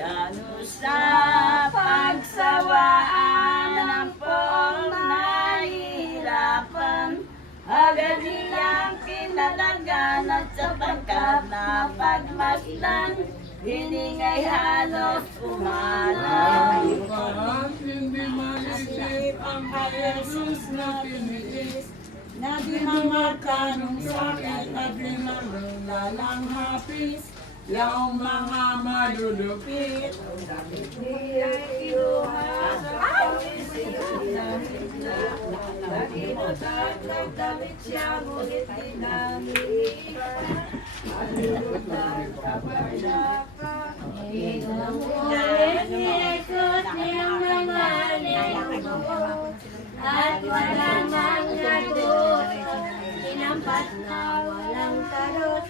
ano sa pagsawaan ng poong nahihirapan. Agad niyang kinalagan at sapagkat na pagmasdan, hiningay halos umalan. Upang hindi maisip ang Jesus na tiniis, na di mamakanong sakit at dinalalang hapis, yaong mga malulupit. Di ay kinuha sa pag-isipan, naginutat ng damit siya, ngunit dinamihan. Alulutan kapag siya ka, Ngunit ni Jesus niyang nangaling at walang mga gusto, sinampas na walang karot,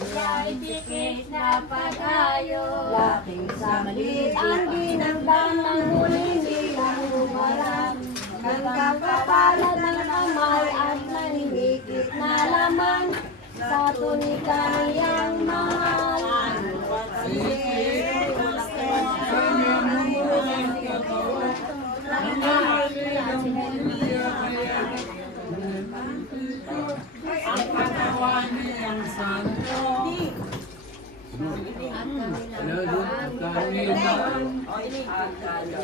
siya'y dikit na pag-ayo. laking Sakit ang dinamdam ng huling bilang umarap, ang kapapalad ng kamay at nanihigit na laman, sa tunika niyang mahal. Ang katawan niyang santo,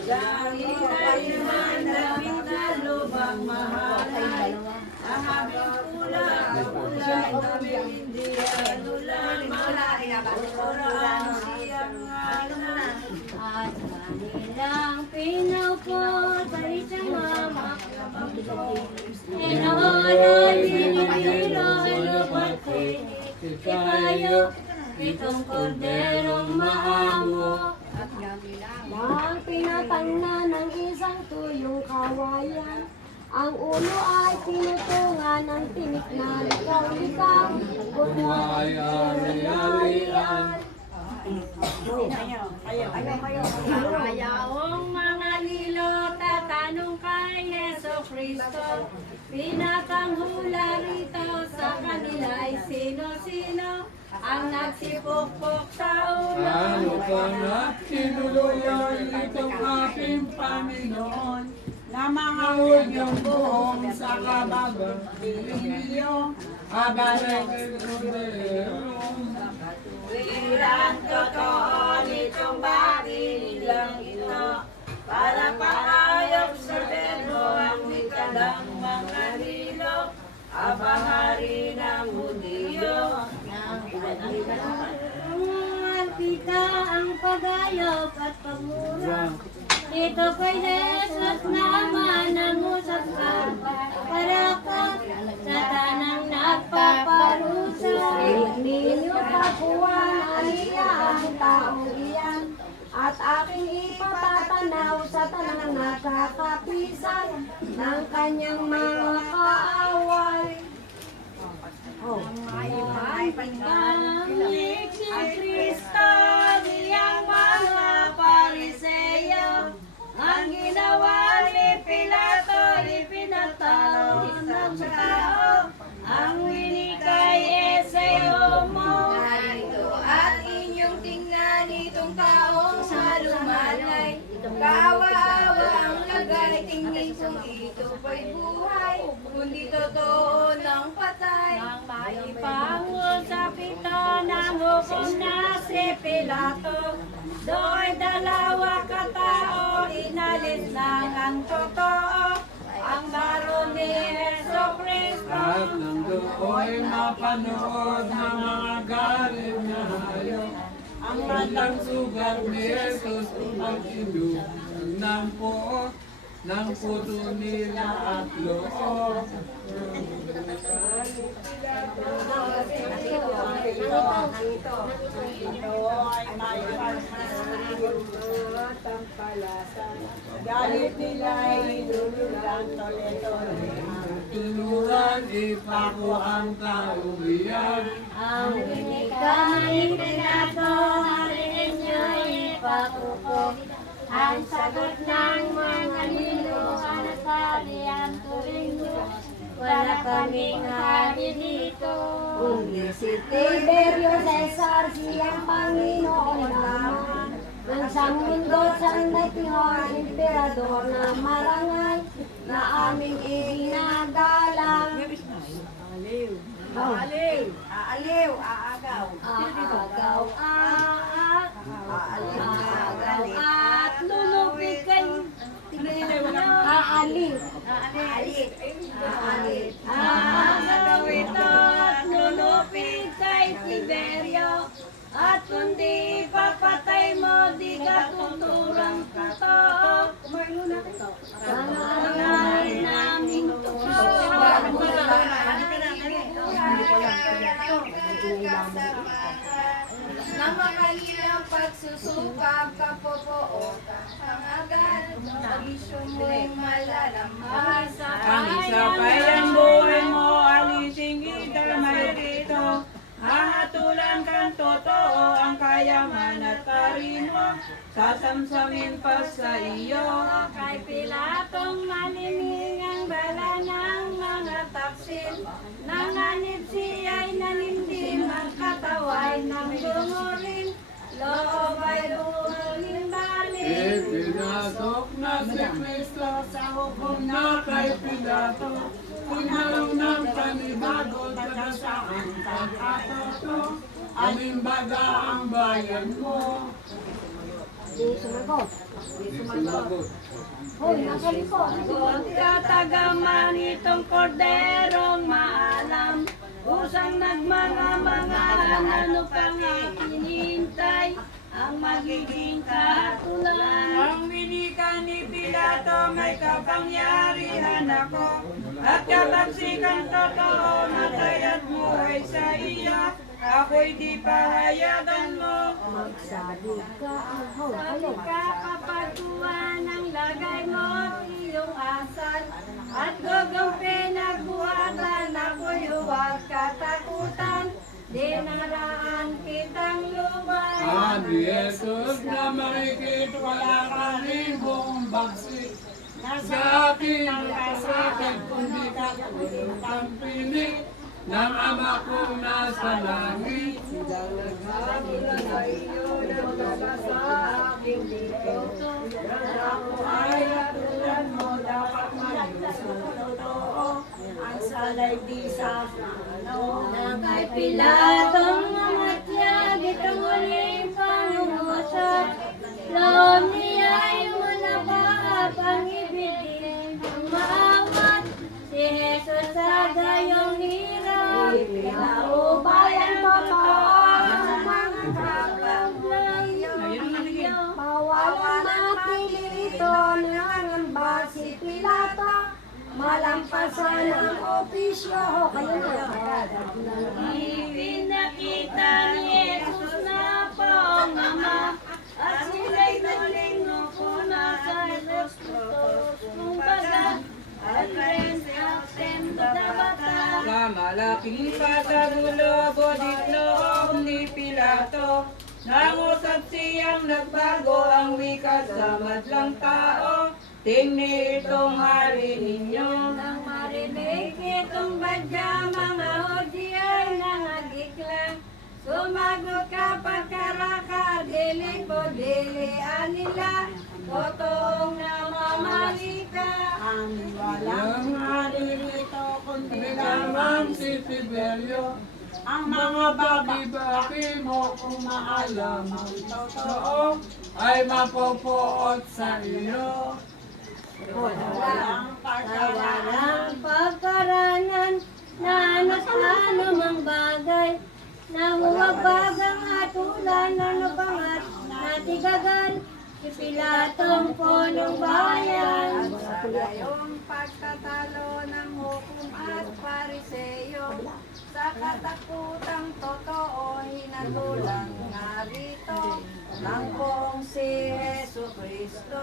dahil tayo man damit na lubang mahal. Ang aming kulay, aming hindi anulan, Quran siyang ngalan. At kanilang pinupot sa isang mamak na pagpupot. Inawalan dinililo ang lupati, ikayo, itong korderong maamo. Nang pinatangna ng isang tuyong kawayan, ang ulo ay tinutungan ng tinik na likaw-likaw, bunway ari-arian. Ayawang mga lilo, tatanong kay Yeso Kristo, pinatanghula rito sa kanila ay sino-sino ang nagsipukpok sa ulo. ano ka na sinuluyan itong aking Panginoon, na mga hudyong buhong sa kabagang niyo, abarang kuderong. Wirang totoo nitong batilang ito, para paayop sa Pedro ang wika ng mga lilo, abahari ng Hudiyo. Kita ang pagayop at pagmura. Ito kay Jesus na ama ng usap ka, parakat sa tanang nagpaparusa. Ninyo tapuan aliya ang taong iyan, at aking ipatatanaw sa tanang nakakapisan ng kanyang mga kaaway. Pangit si Kristo, niyang mga Pariseo, ang ginawa ni Pilato, ipinatawag ng tao, ang winikay Eseo mo. Narito at inyong tingnan itong taong halumalay. Kaawa-awa ang lagay, tingin kung ito pa'y buhay, kundi totoo ng patay. Nang maipangusap ito ng hukom na si Pilato, do'y dalawa katao, inalis lang ang totoo, ang baro ni Jesu Cristo. At nang doon mapanood ng mga galit na hayop, ang matang sugat ni Jesus upang inuman ng po, ng puto nila at loob. Galit nila ay lululang tole-tole. Tinuran ipako ang kauwian. Ang winika ni Pilato, harin niyo'y ipakupok. Ang sagot ng mga niluhan at harian turing Diyos, wala kaming hari dito. Kundi si Tiberio Cesar, siyang Panginoon naman, ng Isang mundo sa natihon, emperador na marangal, na aming iginagalang. Aaliw, aagaw. Aagaw, at lulupig kayo. Aalit. Aagaw ito at lulupig kay Tiberio. At kundi papatay mo, di ka tuturang totoo. Pangalan naming na makalilang pagsusukab kapopootan hangagan pag-isyo mo'y malalaman Ang isa pa'y ang buhay mo, alising kita may rito. Hahatulan kang totoo, ang kayaman at karino, sasamsamin pa sa iyo. Kay Pilatong malining ang dala ng mga taksil. Nanganib siya'y nanindim ang kataway ng bungurin. Loob ay bungurin balik. Ipinasok na si Kristo sa hukom na kay Pilato. Punyarong ng panibago, taga saan pag-atoto. Aling baga ang bayan mo. Di sumagot. Hoy, nasa likod. Katagaman itong korderong maalam, usang nagmanga-mangahan, ano pang hinihintay ang magiging kahatulan. Ang winika ni Pilato, may kapangyarihan ako, at kapag sikang totoo, matay at buhay sa iyo, ako'y di pahayagan mo. Magsabi ka. Hoy, Sabi alin? ka kapag kuha ng lagay mo iyong asal, at gagawin nagbuhatan, ako'y huwag katakutan, dinaraan kitang lupa. Ani Jesus na marikit, wala ka rin buong bagsik. Sa akin ang kasakit, kundi ka ang pinig ng ama kong nasa langit. Sabi lang sa iyo, nagdala sa aking dito, ako ay katulad mo, dapat magsusunod. Ang salay di sa ano. Kay Pilatong mamatiyag itong huling pangungusap. Loob niya'y manabahap ang ibigin ng maawat. Si Jesus sa gayong hirap, pinaubay ang totoo ng mga kapaglang iyo. Bawal mapili rito nangangamba si Pilato. Malampasan ang opisyo. Kayo na. Ipinakita ni Jesus na poong ama, at sila'y nalingno ko na sa Jesus Christos. Kumbaga, at friends help them to the bata. Sa malaking patagulo, bodit loob ni Pilato, nangusap siyang nagbago ang wika sa madlang tao. Tingni itong hari ninyo. Nang marinig itong badya, mga Hudyo ay nangagiklang. Sumagot ka pagkaraka, dili po dilian nila. Totoong namamali ka. Ang walang hari rito kundi Lamang si Tiberio, ang mga baki-baki mo kung maalam ang totoo ay mapopoot sa iyo. walang Walang pagkaranan na anumang bagay. Na huwabagang atulan, ano pangat natigagan. Si Pilatong punong bayan. sa gayong pagtatalo ng hukom at pariseyo, sa katakutang totoo hinatulang narito ng buong si Jesu Cristo.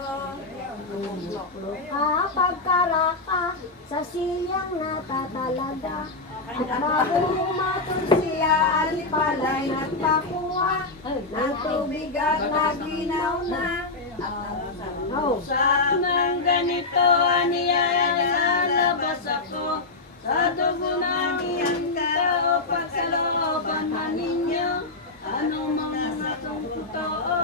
Pagkaraka sa siyang natatalaga. At bago humatol siya, alipalay nagpakuha. Ang tubig at naginaw na. Sa ng ganito aniya lalabas ako, sa dugo ng iyong tao pagkalooban man ninyo, ano mga totoo.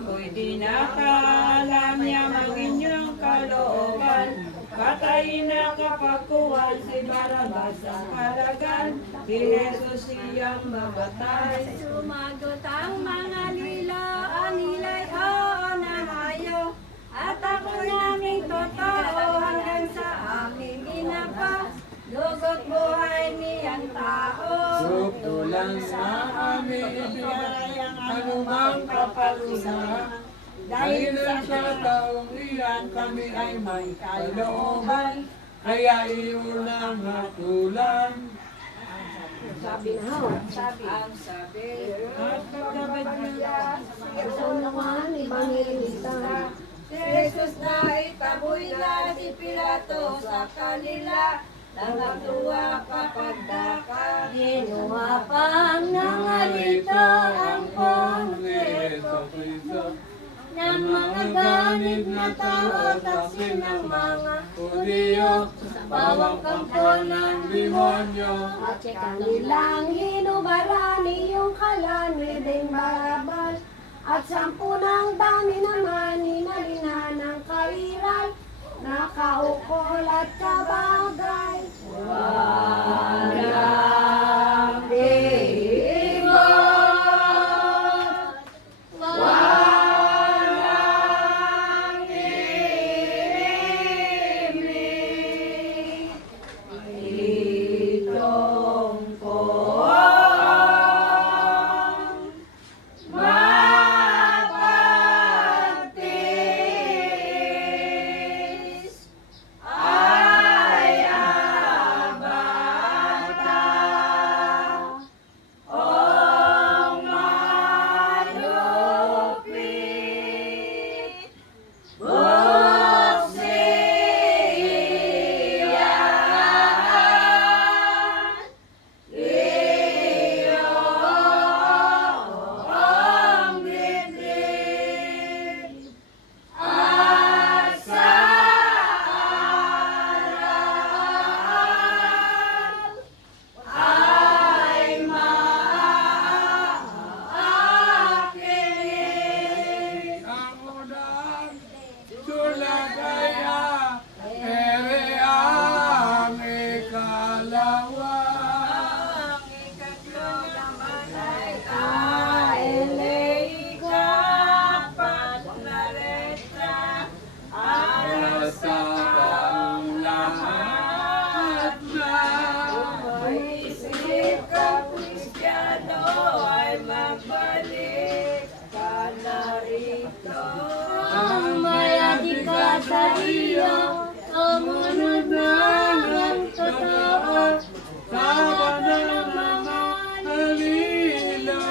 ako'y di nakaalam niya ang inyong kalooban. Patayin na kapag kuwan si Barabas ang palagan, si Jesus siyang mamatay. Sumagot ang mga nilay, oo nahayo. At ako naming totoo hanggang sa aming ginapa. Dugot buhay niyang tao. Sutulan sa amin ibigay ang anumang kaparusahan. Dahil sa taong iyan kami ay may kalooban, kaya iyon ang hatulan. Sabi na ho. Ang sabi. At pagkabad na Gusto naman, Evangelista. Si Jesus na itaboy na si Pilato sa kanila. Nagatuwa kapag daka. Ginawa pang nangalito ang Kongreso ng mga ganit na tao, taksin ng mga Hudiyo, bawang kampo ng demonyo. At kanilang hinubaran iyong kalani ding Barabas. At 10 dami naman hinalina ng kairal. Nakaukol at kabagay. walang ibot, walang imig, itong kong mapagtiis ay abata o malupit buksiyan iyong dibdib at sa araw ay maaakinig. Ang unang tulagaya, ere ang ikalawa. Ang ikatlo naman ay Kaelei kapat na letra Para sa ang lahat na isip ka Kristiyano ay magbalik ka na rito. ang mayadi ka sa iyo, sumunod na ang totoo, Sama ng mga halila.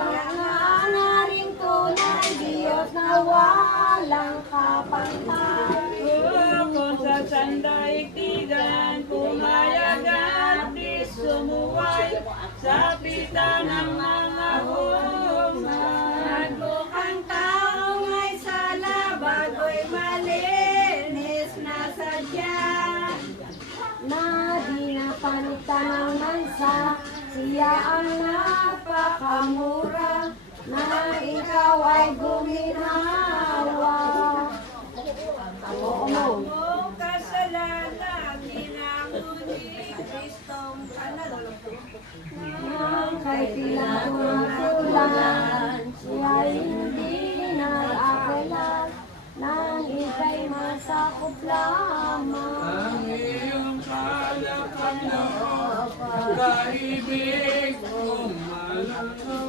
Kaya na rin tunay Diyos na walang kapantay. kung sa sandaigdigan, pumayag at di sumuway sa pita ng mga humay. Nagbukang taong ay sala, bago'y malinis na sadya. Na di napalitan ng mansa, siya ang napakamura, na ikaw ay guminawa. Oo mo. O kasalanan, ginamuni, Kristong panalo. Nang kay pinagmatulan, siya'y hindi nag-akilan, nang ika'y masakop lamang. Ang iyong kalakang loob, kaibig kong malalo.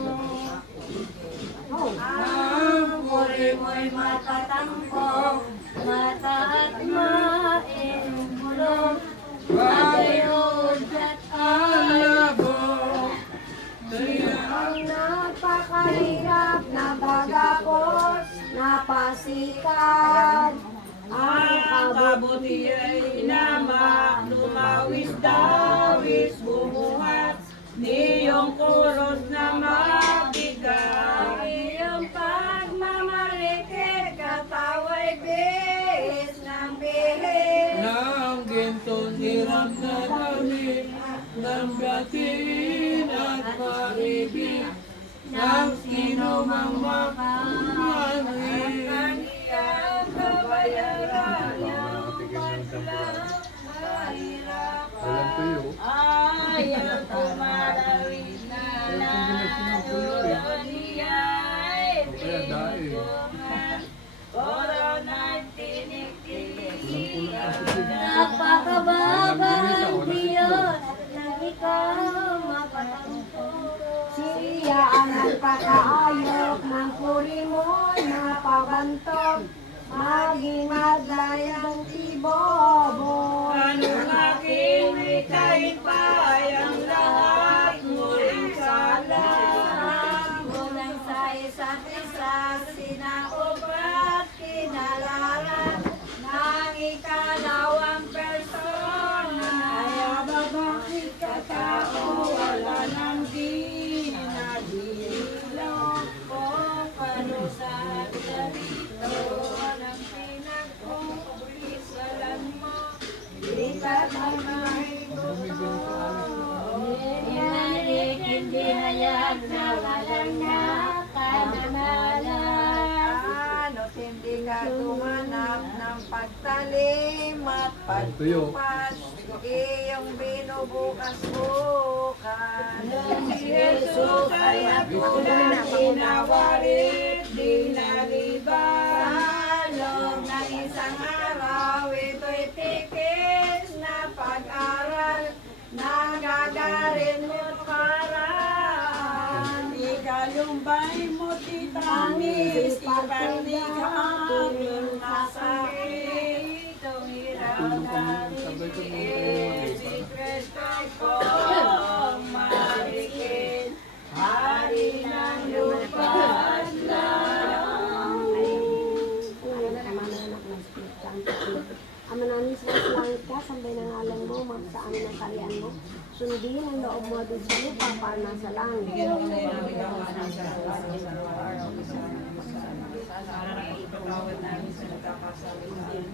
Ang puri mo'y matatangkong, mata at maimbulong, bayod at alabo. Ang napakahirap na bagakos, napasikat. Ang kabuti ay namak, lumawis-dawis, bumuhat, niyong kuros na mabigat. Iyong pagmamarikit, katawa'y bihis ng bihis. Nang gintong hirap na dami, ng batiin at maibig, ng sinumang makuhan bayaran ng madlang kahirapan. Walang tuyo. Ayaw tumarawin na naluluniyay. O kaya daing. Puro nang tinik-tinik. Napakababang Diyos na ikaw mapatungkol. Siya ang nagpakaayok ng puri mo na pabantog. Maging madlayang ibobo. Anong aking wikain pa ang lahat muling salat. Mulang sa isa't isa, sinakop at kinalaran ng ikalawang persona. Kaya ba bakit katao wala nang dinadilog ko panusa Darito ng pinagpupisalan mo, di ka Inalik, hindi hayag na walang nakananalan. Ano't hindi ka tumanap ng pagtalim at pagtupas, iyong binubukas-bukas. Si Jesus ay ako na pinawarit, di naliban. Sa loob ng isang araw, ito'y tikis na pag-aral, nagagarin mo't paraan. Ikalumbay mo titamis, ipandigan masakit. Itong hirap na liit, si Kristo'y Kung marikin, hari ng lupa at langit. Ama namin sa langit ka, sambay ng ngalan mo, magsa amin ang kalian mo. Sundin ang loob mo din sa lupa para nasa langit. Ipatawad namin sa nagkakasalanan.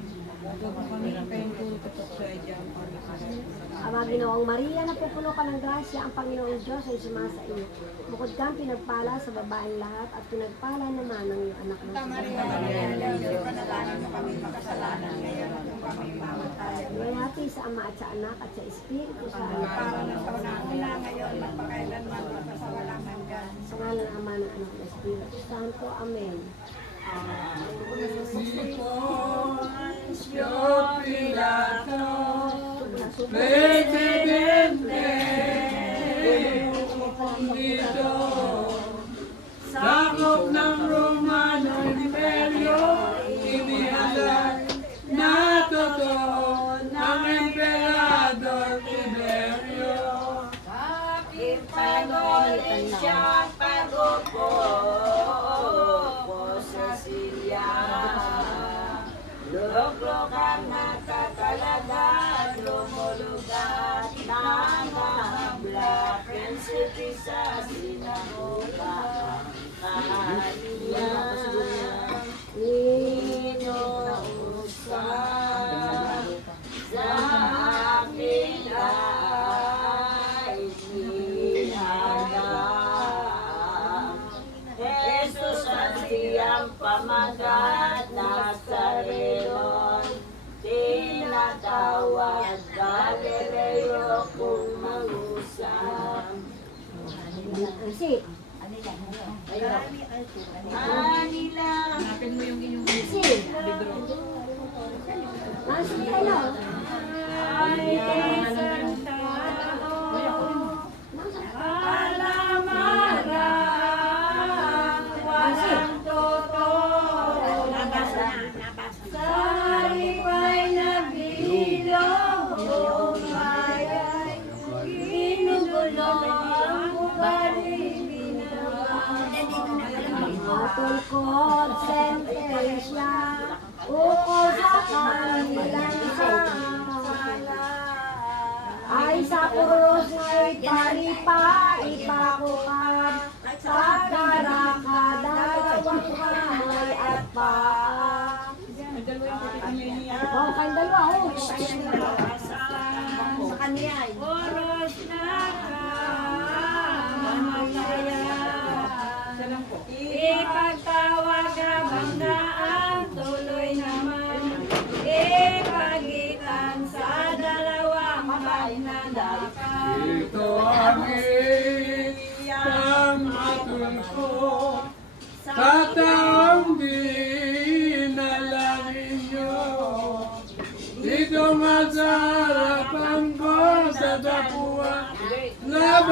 Huwag mo kami ipahintulot sa idyang pagkakasalan. Ama Ginoong Maria, napupuno ka ng grasya, ang Panginoong Diyos ay sumasa iyo. Bukod kang pinagpala sa babaeng lahat at pinagpala naman ng iyong anak na si Iwalhati sa Ama at sa Anak at sa Espiritu Santo. Sa ngalan ng Ama, ng Anak at ng Espiritu Santo. Amen. Poncio Pilato, Presidente, dito, sakop ng Romano Imperyo, inihalag na totoo ng Emperador Tiberio. Ipagolin siya pagupo sa silya. Luglok ang nakakalaga, lumulugat na mahabla, prinsipi sa sinagoga. Kaniya inuusa sa akin ay hinihadang. Jesus ang siyang pamagat, Nazarenon, tinatawag Galileo kung mangusap. Sit. Manila, Sit. Nancy, hello. ay isang tao, alamarang walang totoo. Saripay na bilog, buong bayay, ginugulo ang ugali, Matulkod, sentensya, ukol sa kanilang sala. Ay sa krus nga'y palipa, ipakukap, sa karaka, dalawang kamay at paa. Oh, kayong dalawa, oh. Sa kanya. oras na mamagaya. Ipagtawag ang banggaan, tuloy naman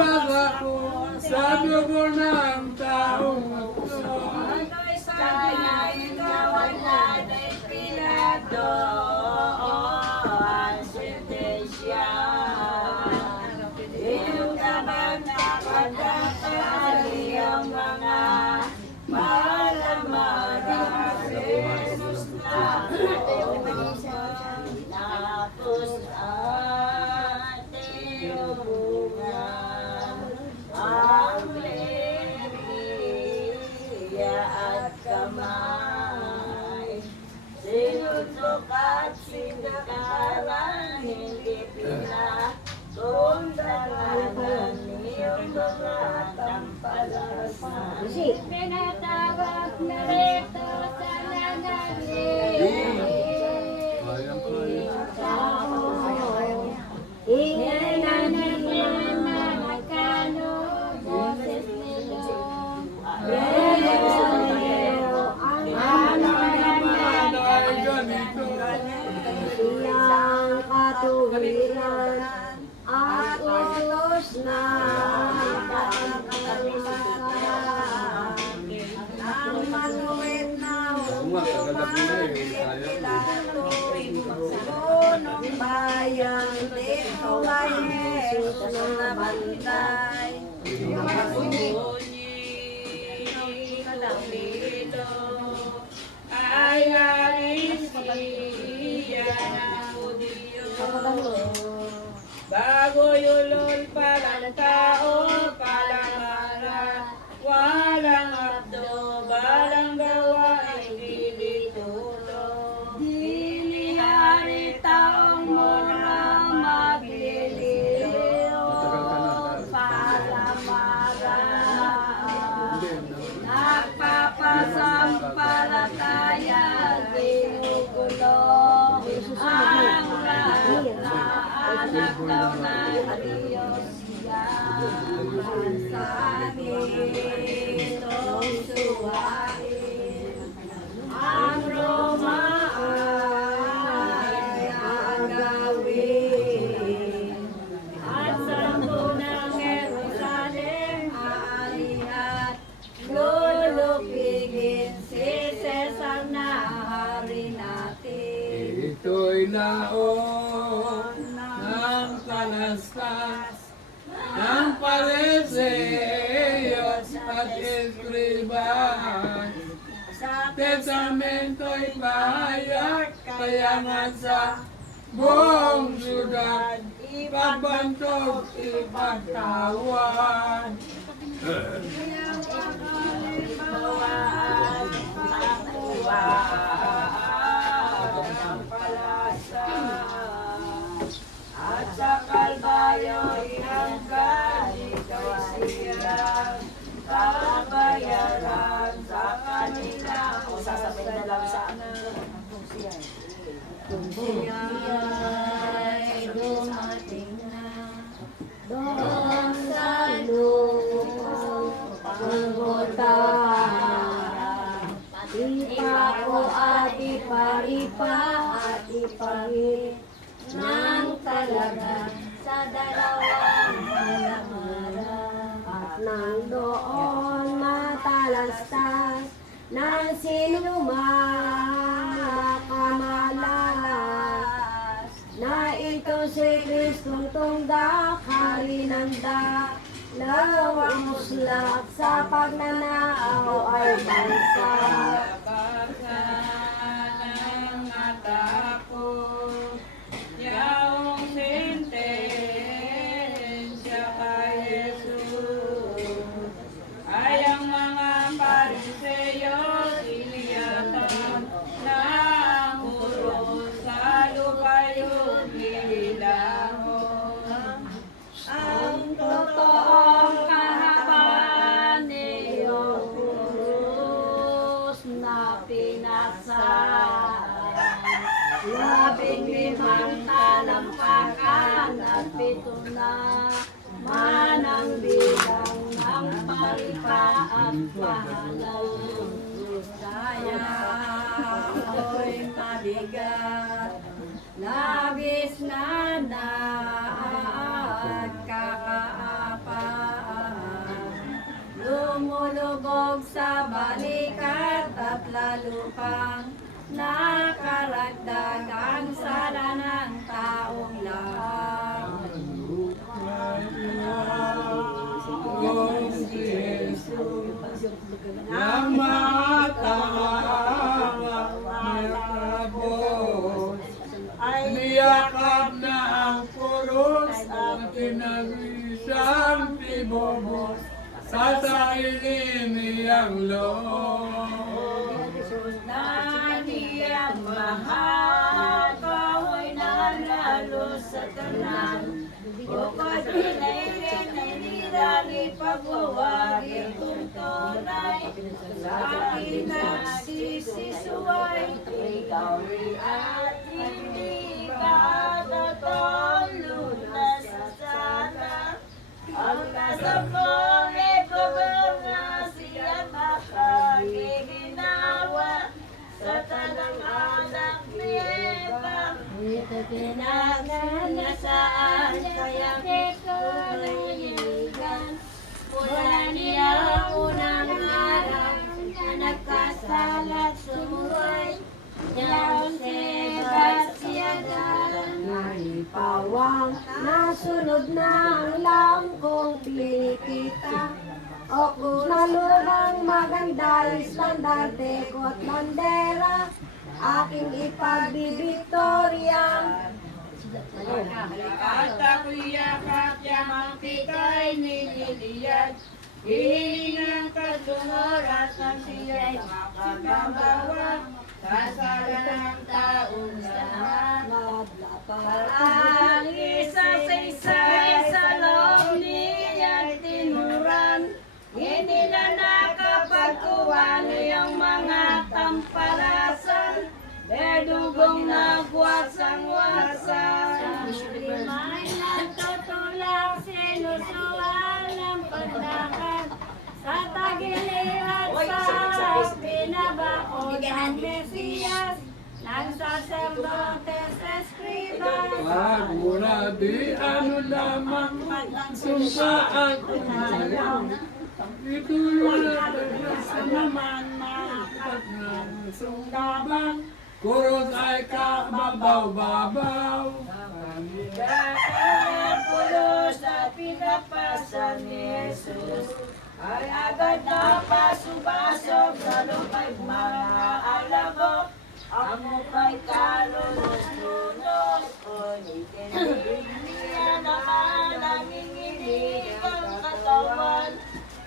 Nabasa ko sa dugo ng taong ito. Ano'y sana ikaw ang nanay Pilato, ang sentensya. Iyong naman nakadakali ang mga malamang Jesus na tapos ating hubungan ang Maria at kamay. Sinusok at sinakaran, hindi pinagkundangan iyong mga tampalasan. Pinatawag na rito sa nananalig. Ingay na natin na magkano boses nilo. Ano naman ay ganito? Iyang katuwiran at utos na Ang manuwid na punong bayan dito ay Jesus na bantay. Ay haring siya ng Hudyo. Bago yulol palang tao, palang mara, walang abdo, balang gawa ay dilitulo. Dilihari taong mura magliliw para maraan. Nagpapasampalataya ginugulo ang lahat na anak daw ng Diyos yan. Sa nitong suwain, ang Roma ay agawin. At sa punang Jerusalem, aarihan, lulupigin si Cesar na hari natin. Ito'y laon ng kalastas ng Pariseyos at Escribas. Testamento'y pahayak, kaya nga sa buong syudad, ipagbantog, ipagtawan. At sa Kalbaryo ihanggan ito'y siyang babayaran sa kanila. O sasabihin na lang sa Siya'y dumating na doon sa lupang Golgotha. Ipako at iparipa at ipagit ng talaga sa dalawang halamaran. at nang doon matalastas ng sinumang makamalas na ito si Kristong tungdak, hari ng dalawang uslak sa pagnanao ay bansa. Ng atako, yaong sentensya kay Jesus. Ay ang mga Pariseyo, siniyatan na ang uros sa lupayong hilahon. ang totoong kahabaan ni Krus na pinasaan. 15 talampakan at 7 na manang bilang ng paripa at pahalaw. Kaya ako'y mabigat, labis na nagkakaapa. lalo pang nakaragdag ang sala ng taong lahat. Kung si Jesus na matawag matapos, niyakap na ang puros ang tinawisang tibobos sa sarili niyang loob. Naniyang mahal, kahoy na lalo sa tanan. Bukod pinairin, nilirali pagwawagi kung tunay. Sa akin nagsisisuway, ikaw rin at hindi ka natutulungan sa sana. Ang nasa kong ikaw na siya makakiginawa sa tanang anak ni Eva. Pinagsanasaan kaya ko nangyayigan. Mula niya unang araw na nagkasalat sumuway. Niyang Sebastian Naipawang nasunod na ang langkong pinikita. O kung nalubang maganda istandarte ko't bandera, aking ipagbibiktorya. At ako'y yakap yamang pitay nililiyad. Hihingi ng katungor at ang siya'y makakagawa. Kasala ng taong lahat. Ang isa sa isa sa loob niya tinuran. Hindi na nakapagkuha niyang mga tampalasan. Dugong nagwasang-wasan. May nagtutulak sinusuan ng pandakan. Sa tagiliran sa pinabako ng Mesiyas. Nagsaserdotes escribas. Pag mula di ano lamang sumpaan kumalang, ituloy sa naman makat ng sunggaban, kuros ay kababaw-babaw. Dahil pulos at pinapasan ni Jesus ay agad na pasubasok sa lupa'y mga alabok. Ang muka'y kalunos-lunos o niya naman nanginginig ang katawan.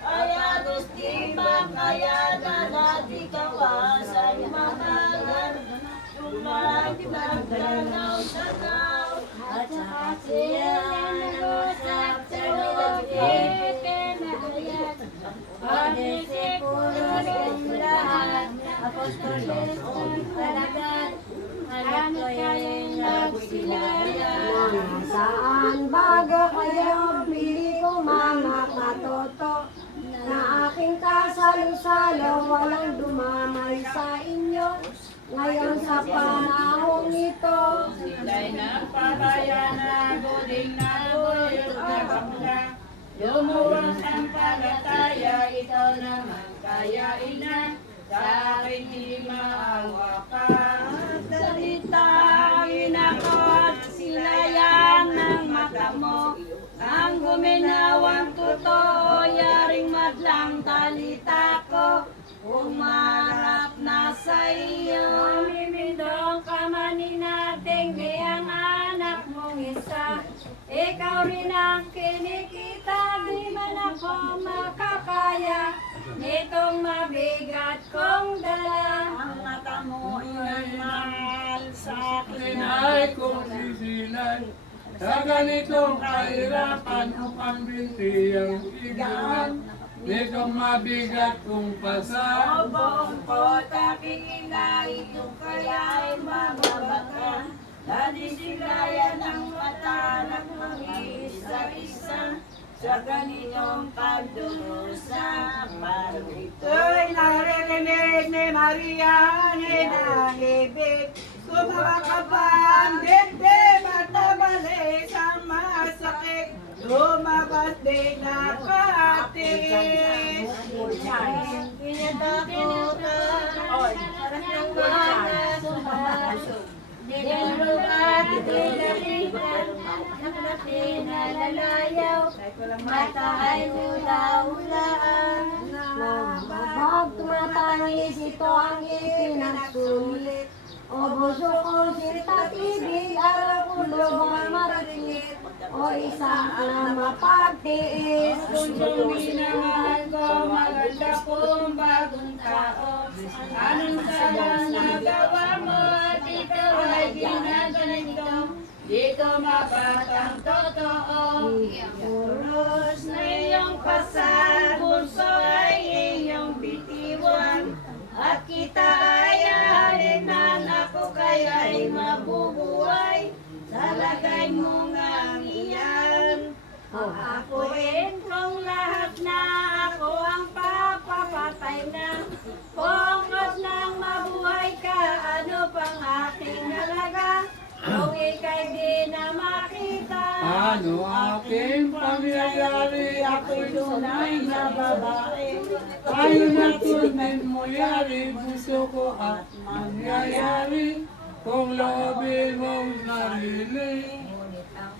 Ay anos di ba kaya na natin kawasan mamagan. Tumagtanaw-tanaw at saka siya nag-usap sa loob itinayat. Panisipulos ang lahat, apostoles ang talagan, ano kaya'y nagsilayan. Saan bago kayo pili ko mga katoto, na aking kasalo-salo walang dumamay sa inyo. Ngayon sa panahong ito, Sila'y nagpabaya na buding na bulit na bakla. Lumuwang sampalataya, ikaw naman kaya ina. Sa akin di maawa ka. Salitangin ako at silayang ng mata mo. Ang guminawang totoo, yaring madlang talita ko. Umarap na sa iyo. Mimindong ka manin nating di ang anak mong isa. Ikaw rin ang kinikita, di man ako makakaya. Nitong mabigat kong dala. Ang mata mo ay mahal sa akin. Ay kung sisilay sa ganitong kahirapan upang binti ang igaan, nitong mabigat kong pasal. Obong ko taking ina, ito kaya ay mababaka. Nadisigayan ang mata ng mag-isa-isa sa ganitong pagdurusa. Parang ito'y naririnig ni Maria, ninalibig. Sumama ka pa ang dibdib at nabalik ang masakit. Lumabas din na patis. Kinatakutan. ng mga subasok. Nilukat, pinalitan, pinalalayaw, mata ay hula-hulaan. Nababag tumatangis, ito ang ipinagsulit. O buso ko sinta tibig, araw ko lubang maritingit. O isa na mapagtiis. Punsong minamahal ko, maganda kong bagong tao. Anong salang nagawa mo at ito ay ginaganito? Dito mapatang totoo. Puros na iyong pasal, puso ay iyong bitiwan. At kita ay halinan, ako kaya'y mabubuhay. Sa lagay mo nga iyan. Akuin kong lahat na ako ang papapatay na. Pongos nang mabuhay ka, ano pang aking halaga? Kung ika'y di na makita. Ano aking pangyayari, ako'y tunay na babae. Tayo na tunay mo yari, gusto ko at mangyayari. Kung loobin mong narili.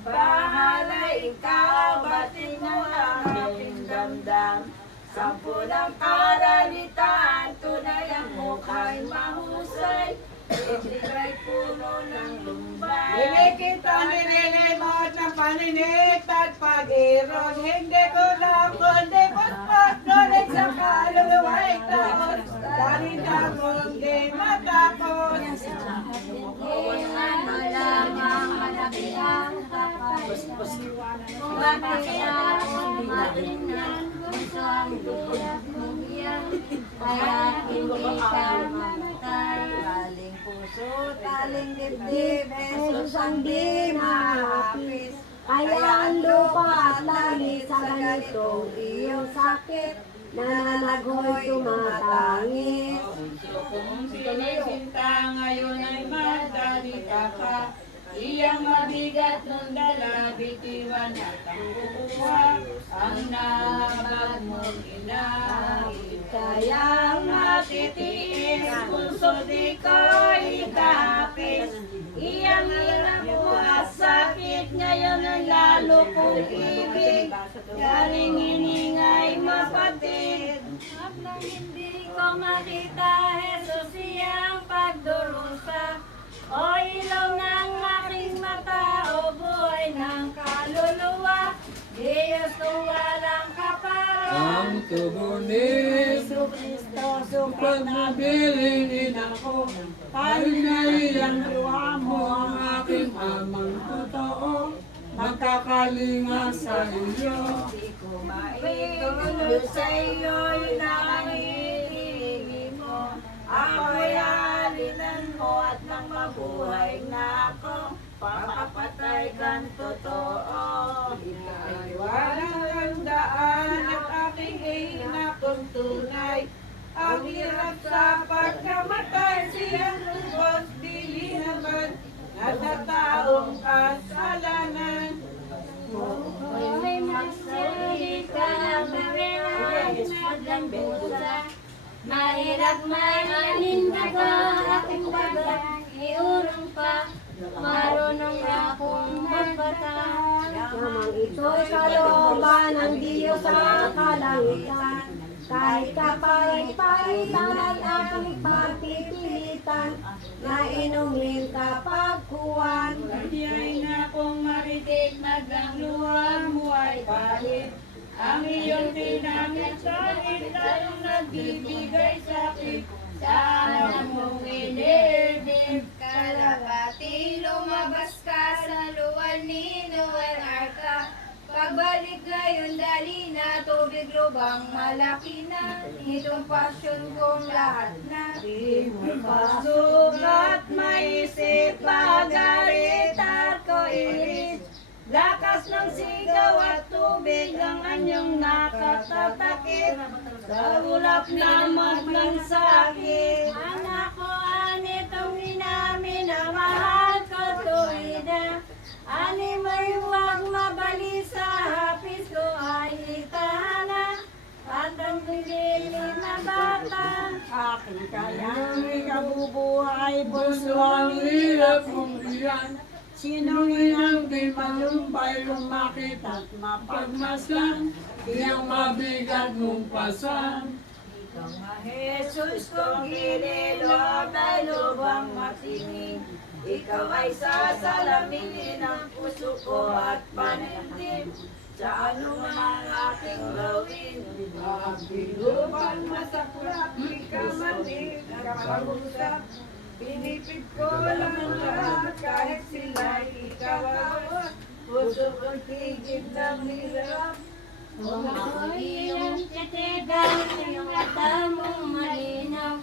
Bahala ikaw, batin mo ang aking damdam. Sampulang karalitan, tunay ang mukha'y mahusay. Ibigay puno ng lumbay. Hindi kita nililimot ng paninit at pag-irog. Hindi ko lang kundi paspas, ngunit sa kaluluwa'y taon. Dahil akong di matapos. Ano lamang malaki ang kapal. Kung bakit ako matingnan, gusto ang tulad mong iyan. Kaya hindi ka mamatay. Taling puso, taling dibdib, Jesus ang di mahapis. Kaya ang lupa at langit sa ganitong iyong sakit. Nananaghoy tumatangis. Kung sinisinta ngayon ay madalita ka. Iyang mabigat nung dala, bitiwan at ang kukuha. Ang nahabag mong inahin. kayang matitiis, puso di ko ikahapis. Iyang hirap mo at sakit, ngayon ang lalo kong ibig. Galing hiningay mapatid. Habang hindi ko makita, Jesus iyang pagdurusa. O ilaw ng aking mata, o buhay ng kaluluwa. Diyos kung walang kapal. Ang tubo ni Kristo, Pag nabilinin ako, ay naiyang luha mo ang aking amang totoo. Magkakalinga sa iyo. Maitulog sa iyo'y nangihingi mo. Ako'y halinan mo at nang mabuhay na ako. Papapatay kang totoo. Walang handaan at aking hinakong tunay. Ang hirap sa pagkamatay, siyang lubos, dili naman. Nasa taong kasalanan. May magsalita ng marelang maglambusa. Mahirap man anindaga aking baga, iurong pa. Marunong akong magbata. Namang ito'y kalooban ng Diyos sa kalangitan. Kahit kapait-paitan ay aking pagpipilitan, na inumin kapag kuwan. Diyay na kong maritig, magdangluhan mo ay pahit. Ang iyong tinamit sa lalong nagbibigay sakit. Sana mong inibig. Kalapati, lumabas ka sa luwan ni Noel Arca. Pagbalik ngayon dali na, tubig lubang malaki na. Itong pasyon kong lahat na. Di mo pasukat, maisip, pagalit at ko iris. Lakas ng sigaw at tubig ang anyong nakatatakip. Sa ulap na maglang sakit. Anak ko, anitong inamin na mahal ko tuwida. Ani may huwag mabali sa hapis ko ay itahana. At ang bilili na bata, aking kayang ikabubuhay, bunso ang Ang hirap hirap mong iyan, Sinong inang di malumbay lumakit at mapagmasdan, iyang mabigat mong pasan. Mga Jesus kong ginilo na lubang matingin, ikaw ay sasalaminin ang puso ko at panindim. Sa anumang aking gawin, lubang masaklap, di ka man di nakapag-usap. Pinipid ko lang ang lahat kahit sila'y ikaw awat. Puso ko'y tigib ng hirap. Kung ako'y iyong titigan, iyong mata mong malinaw.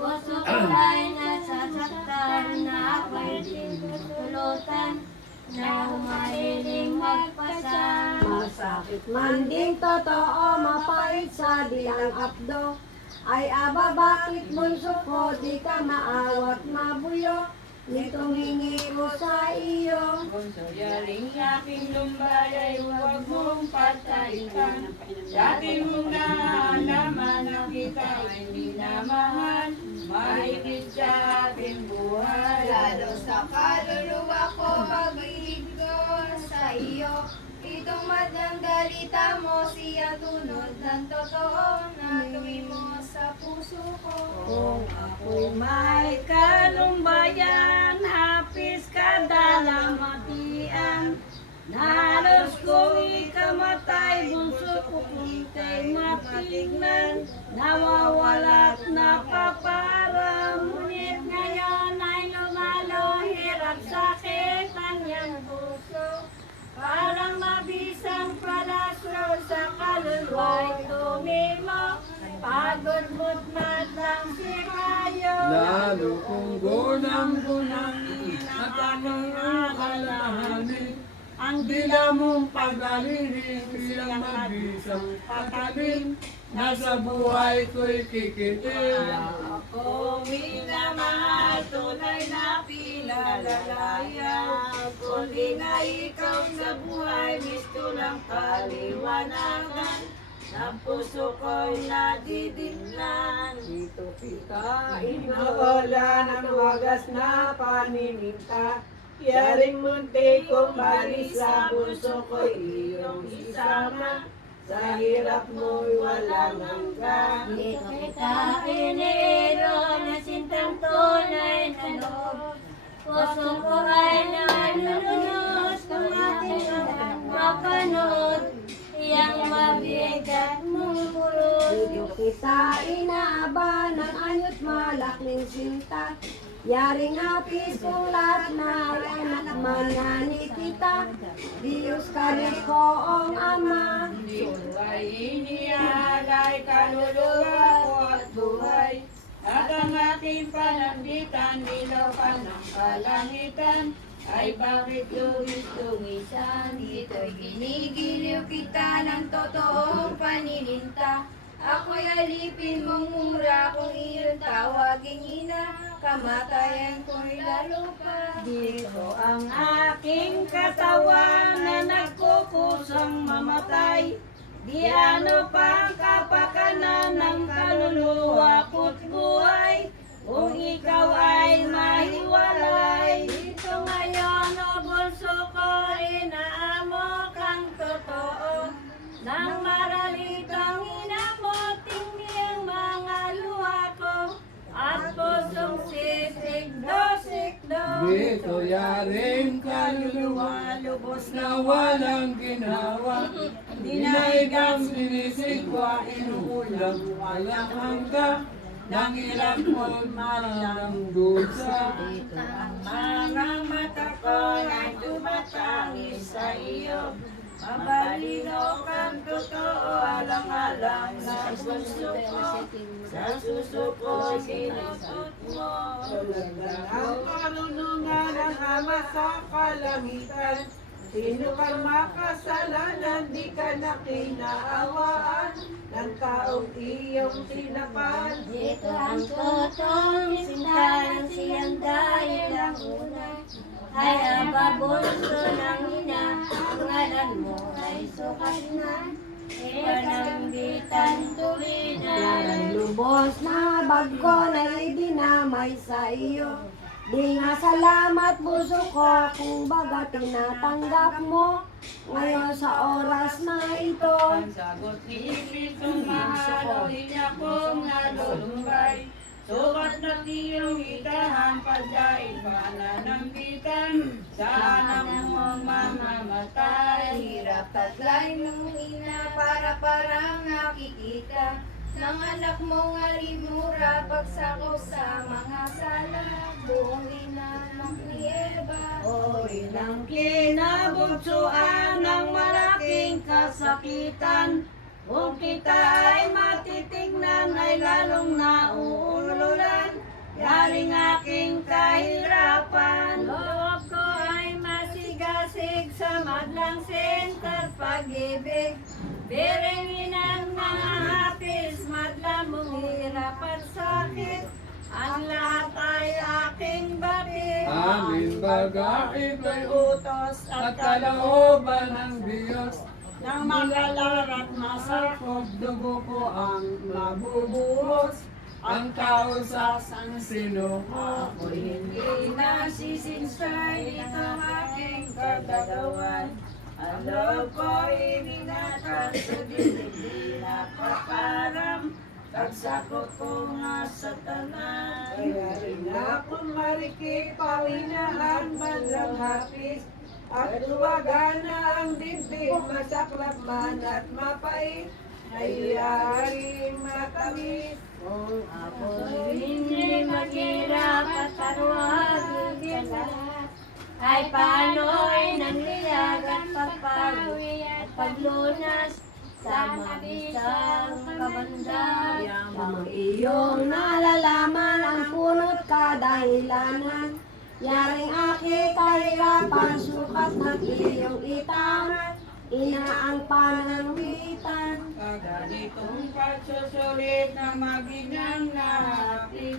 Puso ko ay nasasaktan, na ako'y tinutulutan, na humahiling magpasang. Masakit man din totoo, mapait sa dilang apdo. Ay aba, bakit bunso ko, di ka maawat mabuyo? Nitong hingi ko sa iyo. Kung sayaring aking lumbay ay huwag mong patalikan. Dati mong naalaman na kita ay minamahal. Mahigit sa ating buhay. Lalo sa kaluluwa ko, pag-ibig ko sa iyo. Itong madlang dalita mo, siya tunod ng totoo. Natuloy mo sa puso ko. Kung ako'y may kalumbayan, hapis ka dalamatian. Nalos kong ikamatay, bunso ko kung kay matignan. Nawawala't napaparam, ngunit ngayon ay lumalo, hirap sakit ang iyang puso. Parang mabisang palasro sa kaluluwa'y tumimo. Pagod mo't matang si kayo. Lalo kung gunang-gunang at anong akalahanin, ang dila mong pag-alihin, bilang mabisang patalim, nasa buhay ko'y kikitil. Ako minamahal, tunay na pinalalaya. Kundi na ikaw sa buhay, gusto ng kaliwanagan. Ang puso ko'y nadidinlan. Dito kita inawala ng wagas na panininta. Yaring munti kong bali sa puso ko'y iyong isama. Sa hirap mo'y walang hanggan. Dito kita iniiro na sintang tunay na loob. Puso ko ay nanununos kung ating mapanood. Iyang mabigat mong pulot. Dito kita inaaba ng anyot malakling sinta. Yaring hapis kong lahat na ay anak manani kita. Diyos ka rin ko ang ama. Dito ay inialay kaluluwa ko at buhay. At ang aking pananditan, dilaw ka ng kalangitan. Ay bakit lumis-lumisan? Dito'y ginigiliw kita ng totoong panininta. Ako'y alipin mong mura kung iyon tawagin ina. Kamatayan ko'y lalo pa. Dito ang aking katawan na nagkukusang mamatay. Di ano pa ang kapakanan ng kaluluwa ko't buhay. Kung ikaw ay mahiwalay. Dito ngayon o bulso ko, inaamo kang totoo. Nang maralitang inamoting niyang mga luha ko. At pusong sisigdo-sigdo. Dito yaring kaluluwa, Lubos na walang ginawa. Dinaigang sinisigwa, inuulang walang hanggang. Nang hirap mo't malang dusa. Ang mga mata ko ay tumatangis sa iyo. Mabalino kang totoo, alang-alang na puso ko. Sa suso ko, sinusot mo. Ang karunungan ng Ama sa kalangitan. Sino kang makasalanan, di ka na kinaawaan ng taong iyong sinapan. Dito ang totoong sintahan siyang dahil ang una. Ay ababulso ng ina, ang ngalan mo ay sukat na. Panambitan tulinan. Yaring lubos na bagko na idinamay sa iyo. Di nga salamat puso ko kung baga tinatanggap mo ngayon sa oras na ito. Ang sagot ni Espiritu mahal, di niya kong nalulumbay. Sukat na tiyong ikahan, pagdaig pananambitan. Sa anak mo mamamatay. Hirap taglay ng ina para parang nakikita ng anak mong alimura pagsakop sa mga sala. Buong inanak ni Eva. O ilang kinabutsuan ng malaking kasakitan. Kung kita ay matitignan ay lalong nauululan. Yaring aking kahirapan. Loob ko ay masigasig sa madlang center pag-ibig. Biringin ang mga hapis, madlang mong hirap at sakit. Ang lahat ay aking batid. Amin baga ito'y utos at kalooban ng Diyos. Nang magalar at masakop, Dugo ko ang mabubuhos. Ang kausas ang sinuha. ako'y hindi nasisinsay dito ang aking kagagawan. Ang loob ko'y minatan sa dilig, di napaparam. Tagsakot ko nga sa tanan. Kaya rin akong marikik, pawinahan, bandang hapis. At luwagan na ang dibdib, masaklap man at mapait. Ay yaring matamis. Kung ako'y hindi maghirap at tarwagin ka lahat, ay paano'y nangyayag at pagpawi at paglunas sa mabisang kabandang. Ang iyong nalalaman ang punot kadahilanan. Yaring aki kahirapan, sukat ng iyong itawan. Inaang pananambitan. Ganitong pagsusulit na maginang nahapit.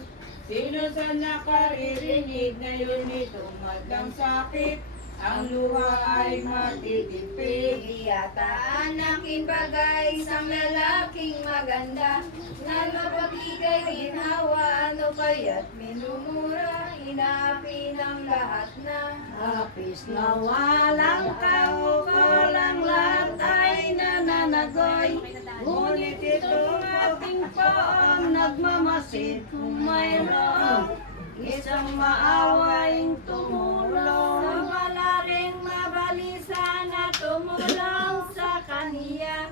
Sino sa nakaririnig ngayon itong madlang sakit? Ang luha ay matitipid. Iyataan aking bagay, isang lalaking maganda na mapagigay ginhawa, ano kaya't minumura, inaapi ng lahat na. Hapis na walang kaukulang, lahat ay nananagoy. Ngunit itong ating poong nagmamasid kung mayroong isang maawaing tumulong. Sa malaring mabalisa na tumulong sa kaniya,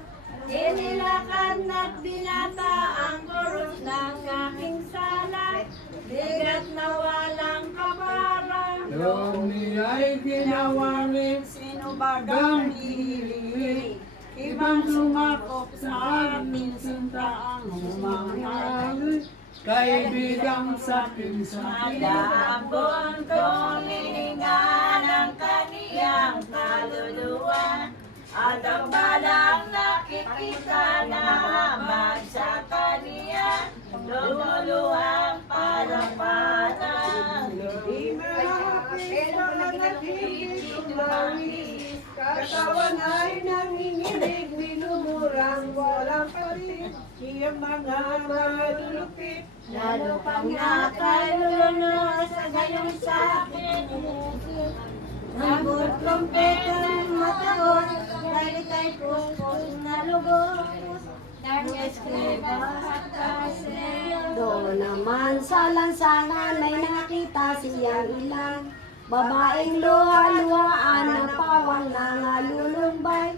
inilakad na't binata ang kurus ng aking sala. Bigat na walang kaparang. Loob niya'y ginawa rin. Sino bagang hihiling? Ibang sumakop sa ating sinta ang umangyari. Kaibigang sa pinsan. Madabon kong hininga ng kaniyang kaluluwa. At ang balang nakikita na habang sa kaniya, lumuluhang parang-parang. Di mahapit na nagiging lumangis. Katawan ay nanginginig, minumurang walang palit. Iyang mga malulupit. Lalo pang nakalulunos sa gayong sakin. Nabot trompetan mataon, dahil tayo puspos na lugos. Darkness kriba at kasel. Doon naman sa lansangan may nakita siyang ilang babaeng luha-luhaan na pawang nangalulumbay.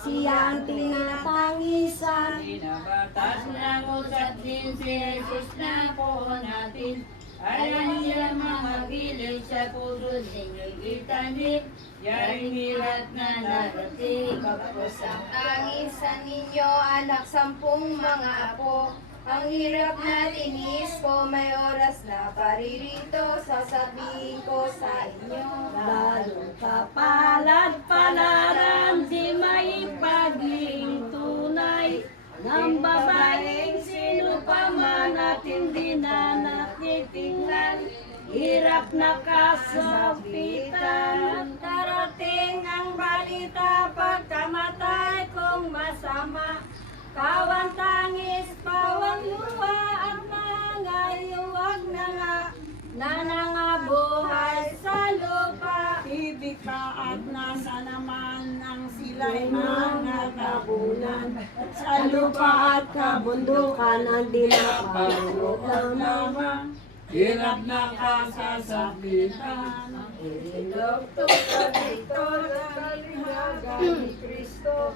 Siya ang tinatangisan. Pinabatas ng usat din si Jesus na po natin. Alam niya mga gilid sa puso ninyo'y itanim. Yaring hirat na narating. Bagos ang tangisan ninyo, anak 10 mga apo. Ang hirap na tinis ko, may oras na paririto, sasabihin ko sa inyo. Lalong kapalad-palaran, di may paging tunay ng babaeng sino pa man at hindi na natitingnan. Hirap at nakasapitan. Darating ang balita pagkamatay kong masama. Kawang tangis, pawang luha at mga yuwag na nga na nangabuhay sa lupa. Ibig pa at nasa naman ang sila'y mga tabunan. Sa lupa at kabundukan ang dinapalunod ng mga Hirap na kasasakitan. Doktor sa dito na kalihaga ni Kristo.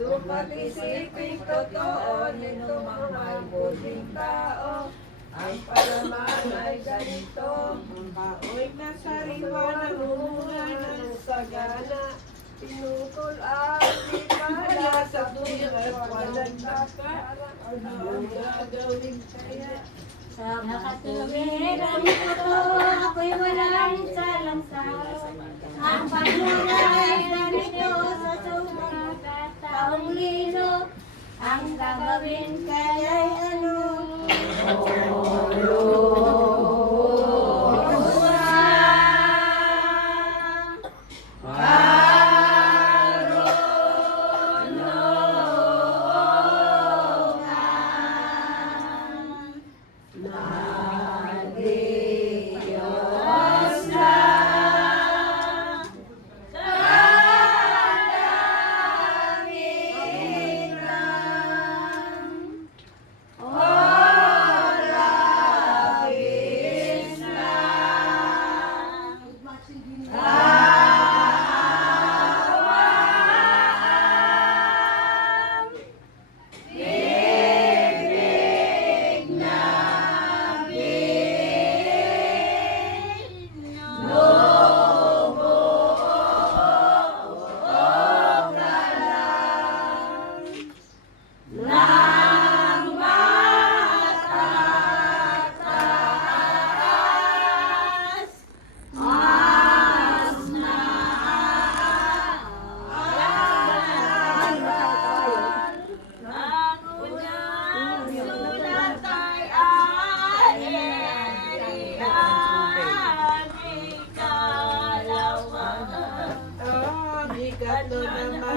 Supat isipin totoo nito mga buting tao. Ang palaman ay ganito. Ang baoy na sariwa ng munga ng sagana. Pinutol ang pipala sa tuwing at walang baka. Ano ang gagawin kaya? Sa makatuwiran ito, ako'y walang salang-saw. Ang pagmulay ganito sa sumagat taong lino. Ang gagawin kaya'y ano?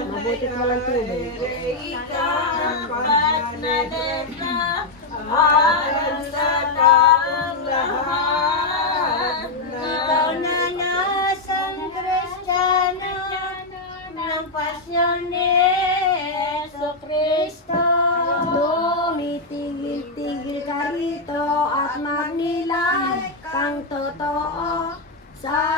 Mabuti ka lang tubig. Dapat na deta, alam sa taong lahat. Ikaw na nasang Kristiyano ng pasyon ni Jesucristo. Tumitigil-tigil ka rito at magnilay kang totoo sa